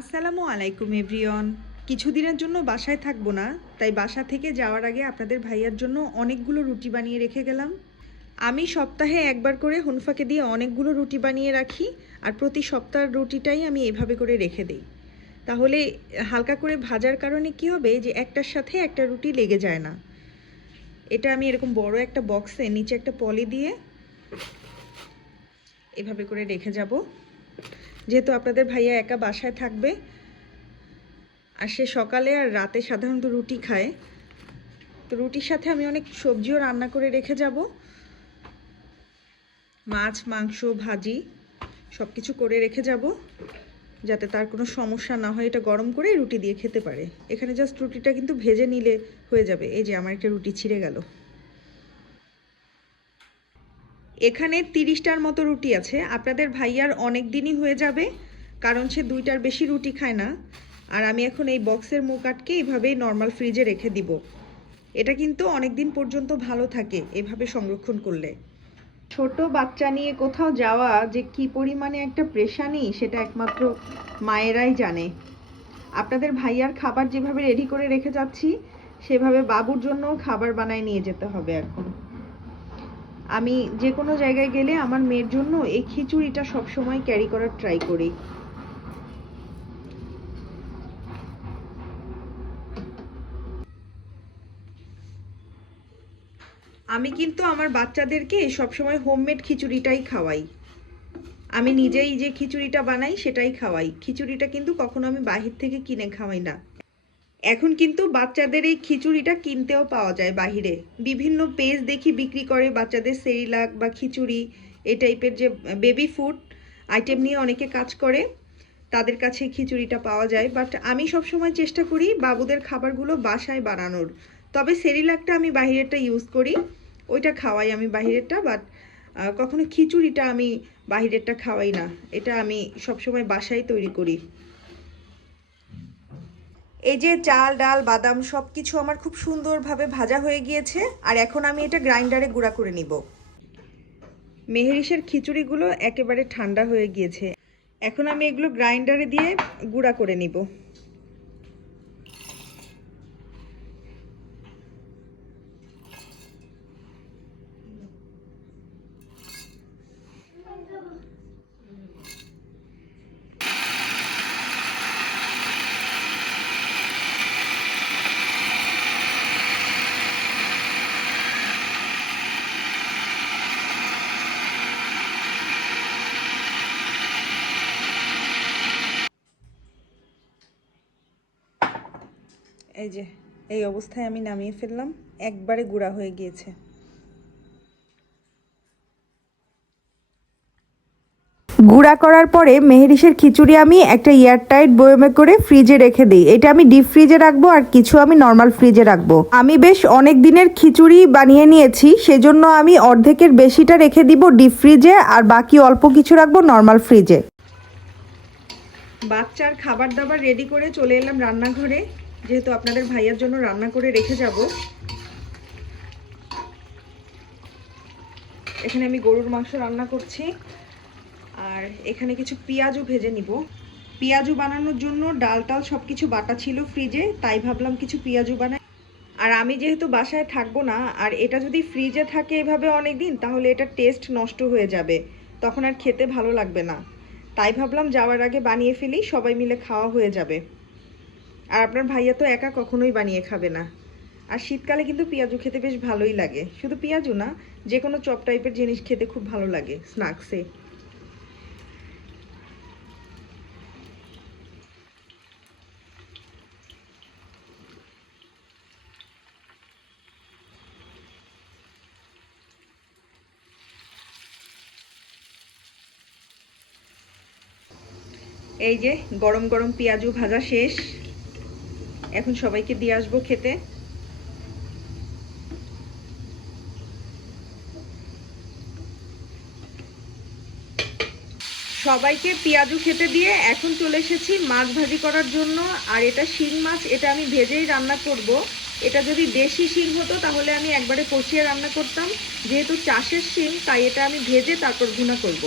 আসসালামু আলাইকুম এভরিওন কিছুদিনের জন্য বাসায় থাকব না, তাই বাসা থেকে যাওয়ার আগে আপনাদের ভাইয়ার জন্য অনেকগুলো রুটি বানিয়ে রেখে গেলাম। আমি সপ্তাহে একবার করে হুনফাকে দিয়ে অনেকগুলো রুটি বানিয়ে রাখি, আর প্রতি সপ্তাহের রুটিটাই আমি এভাবে করে রেখে দিই। তাহলে হালকা করে ভাজার কারণে কি হবে যে একটার সাথে একটা রুটি লেগে যায় না। এটা আমি এরকম বড় একটা বক্সে, নিচে একটা পলি দিয়ে এভাবে করে রেখে যাব। যেহেতু আপনাদের ভাইয়া একা বাসায় থাকবে, আর সে সকালে আর রাতে সাধারণত রুটি খায়। তো রুটির সাথে আমি অনেক সবজিও রান্না করে রেখে যাব। মাছ, মাংস, ভাজি সব কিছু করে রেখে যাব, যাতে তার কোনো সমস্যা না হয়, এটা গরম করে রুটি দিয়ে খেতে পারে। এখানে জাস্ট রুটিটা কিন্তু ভেজে নিলে হয়ে যাবে। এই যে আমার একটা রুটি ছিঁড়ে গেল। এখানে তিরিশটার মতো রুটি আছে। আপনাদের ভাইয়ার অনেক দিনই হয়ে যাবে, কারণ সে দুইটার বেশি রুটি খায় না। আর আমি এখন এই বক্সের মুখ আটকে এইভাবেই নর্মাল ফ্রিজে রেখে দিব। এটা কিন্তু অনেক দিন পর্যন্ত ভালো থাকে এভাবে সংরক্ষণ করলে। ছোট বাচ্চা নিয়ে কোথাও যাওয়া যে কি পরিমাণে একটা প্রেশানি সেটা একমাত্র মায়েরাই জানে। আপনাদের ভাইয়ার খাবার যেভাবে রেডি করে রেখে যাচ্ছি, সেভাবে বাবুর জন্য খাবার বানায় নিয়ে যেতে হবে এখন। আমি যে কোনো জায়গায় গেলে আমার মেয়ের জন্য এই খিচুড়িটা সবসময় ক্যারি করার ট্রাই করি। আমি কিন্তু আমার বাচ্চাদেরকে সবসময় হোমমেড খিচুড়িটাই খাওয়াই। আমি নিজেই যে খিচুড়িটা বানাই সেটাই খাওয়াই। খিচুড়িটা কিন্তু কখনো আমি বাহির থেকে কিনে খাওয়াই না। এখন কিন্তু বাচ্চাদের এই খিচুড়িটা কিনতেও পাওয়া যায় বাহিরে। বিভিন্ন পেজ দেখি বিক্রি করে বাচ্চাদের সেরিলাক বা খিচুড়ি এই টাইপের যে বেবি ফুড আইটেম নিয়ে অনেকে কাজ করে, তাদের কাছে খিচুড়িটা পাওয়া যায়। বাট আমি সবসময় চেষ্টা করি বাবুদের খাবারগুলো বাসায় বানানোর। তবে সেরিলাকটা আমি বাহিরেরটা ইউজ করি, ওইটা খাওয়াই আমি বাহিরেরটা বাট কখনো খিচুড়িটা আমি বাহিরেরটা খাওয়াই না। এটা আমি সবসময় বাসায় তৈরি করি। এই যে চাল, ডাল, বাদাম সব কিছু আমার খুব সুন্দরভাবে ভাজা হয়ে গিয়েছে, আর এখন আমি এটা গ্রাইন্ডারে গুঁড়া করে নিব। মেহেরিসের খিচুড়িগুলো একেবারে ঠান্ডা হয়ে গিয়েছে। এখন আমি এগুলো গ্রাইন্ডারে দিয়ে গুঁড়া করে নিব। এই যে এই অবস্থায় আমি নামিয়ে ফেললাম। একবারে গুঁড়া হয়ে গিয়েছে। গুঁড়া করার পরে মেহেরিসের খিচুড়ি আমি একটা এয়ারটাইট বয়মে করে ফ্রিজে রেখে দিই। এটা আমি ডিপ ফ্রিজে রাখব আর কিছু আমি নর্মাল ফ্রিজে রাখব। আমি বেশ অনেক দিনের খিচুড়ি বানিয়ে নিয়েছি সেজন্য আমি অর্ধেকের বেশিটা রেখে দিব ডিপ ফ্রিজে আর বাকি অল্প কিছু রাখব নর্মাল ফ্রিজে। বাচ্চার খাবার দাবার রেডি করে চলে এলাম রান্নাঘরে। যেহেতু আপনাদের ভাইয়ার জন্য রান্না করে রেখে যাব, এখানে আমি গরুর মাংস রান্না করছি, আর এখানে কিছু পেঁয়াজও ভেজে নিব। পেঁয়াজু বানানোর জন্য ডাল টাল সব কিছু বাটা ছিল ফ্রিজে, তাই ভাবলাম কিছু পেঁয়াজু বানাই। আর আমি যেহেতু বাসায় থাকব না, আর এটা যদি ফ্রিজে থাকে এভাবে অনেক দিন তাহলে এটা টেস্ট নষ্ট হয়ে যাবে। তখন আর খেতে ভালো লাগবে না। তাই ভাবলাম যাওয়ার আগে বানিয়ে ফেলি, সবাই মিলে খাওয়া হয়ে যাবে। আর আপনার ভাইয়া তো একা কখনোই বানিয়ে খাবে না। আর শীতকালে কিন্তু পেঁয়াজু খেতে বেশ ভালোই লাগে। শুধু পেঁয়াজু না যে কোনো চপ টাইপের জিনিস খেতে খুব ভালো লাগে স্ন্যাক্সে এই যে গরম গরম পেঁয়াজু ভাজা শেষ। এখন সবাইকে দিয়ে আসব খেতে। সবাইকে পেঁয়াজু খেতে দিয়ে এখন চলে এসেছি মাছ ভাজি করার জন্য। আর এটা শিং মাছ, এটা আমি ভেজেই রান্না করব। এটা যদি দেশি শিং হতো তাহলে আমি একবারে কষিয়ে রান্না করতাম। যেহেতু চাষের শিং, তাই এটা আমি ভেজে তারপর ভুনা করব।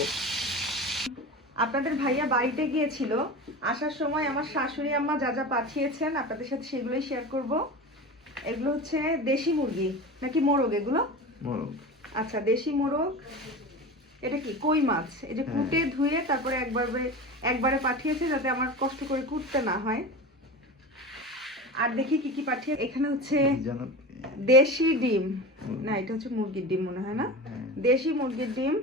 আপনাদের ভাইয়া বাড়িতে গিয়েছিল। আসার সময় আমার শাশুড়ি আম্মা যা যা পাঠিয়েছেন আপনাদের সাথে সেগুলোই শেয়ার করব। এগুলো হচ্ছে দেশি মুরগি নাকি মোরগ এগুলো? মোরগ। আচ্ছা দেশি মোরগ। এটা কি? কই মাছ? এই যে হ্যাঁ। কুটে ধুয়ে তারপরে একবারে একবারে পাঠিয়েছে যাতে আমার কষ্ট করে কুটতে না হয়। আর দেখি কি কি পাঠিয়ে এখানে হচ্ছে দেশি ডিম। না এটা হচ্ছে মুরগির ডিম মনে হয় না? হ্যাঁ। দেশি মুরগির ডিম।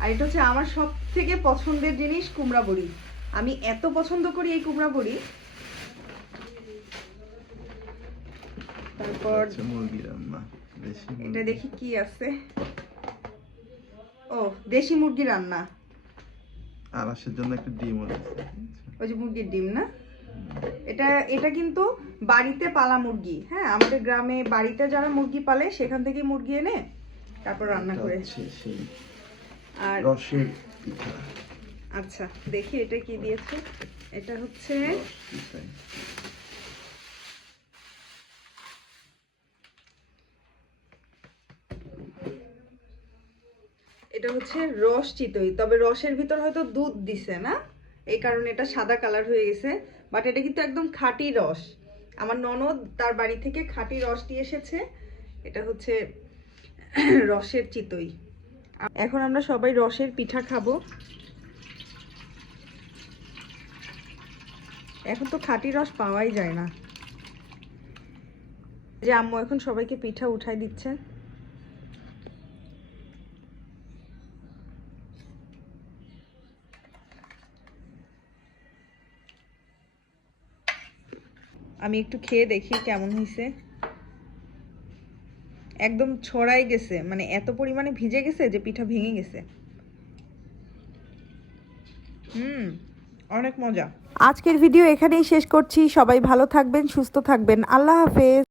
আর এটা হচ্ছে আমার সব থেকে পছন্দের জিনিস কুমড়া বড়ি। আমি এত পছন্দ করি এই কুমড়া বড়ি। তারপর আচ্ছা, এটা দেখি কি আছে। ও দেশি মুরগি রান্না। আরাসের জন্য একটু দিচ্ছে ওই যে মুরগির ডিম না? এটা এটা কিন্তু বাড়িতে পালা মুরগি। হ্যাঁ আমাদের গ্রামে বাড়িতে যারা মুরগি পালে সেখান থেকে মুরগি এনে তারপর রান্না করে। আর রসের পিঠা। আচ্ছা দেখি এটা কি দিয়েছে। এটা হচ্ছে। এটা হচ্ছে রস চিতই তবে রসের ভিতর হয়তো দুধ দিছে না এই কারণে এটা সাদা কালার হয়ে গেছে বাট এটা কিন্তু একদম খাঁটি রস। আমার ননদ তার বাড়ি থেকে খাঁটি রস দিয়ে এসেছে এটা হচ্ছে রসের চিতই। এখন আমরা সবাই রসের পিঠা খাব। এখন তো খাঁটি রস পাওয়াই যায় না। যে আম্মু এখন সবাইকে পিঠা উঠাই দিচ্ছে। আমি একটু খেয়ে দেখি কেমন হয়েছে একদম ছড়াই গেছে মানে এত পরিমাণে ভিজে গেছে যে পিঠা ভেঙে গেছে। হুম, অনেক মজা। আজকের ভিডিও এখানেই শেষ করছি, সবাই ভালো থাকবেন, সুস্থ থাকবেন, আল্লাহ হাফেজ।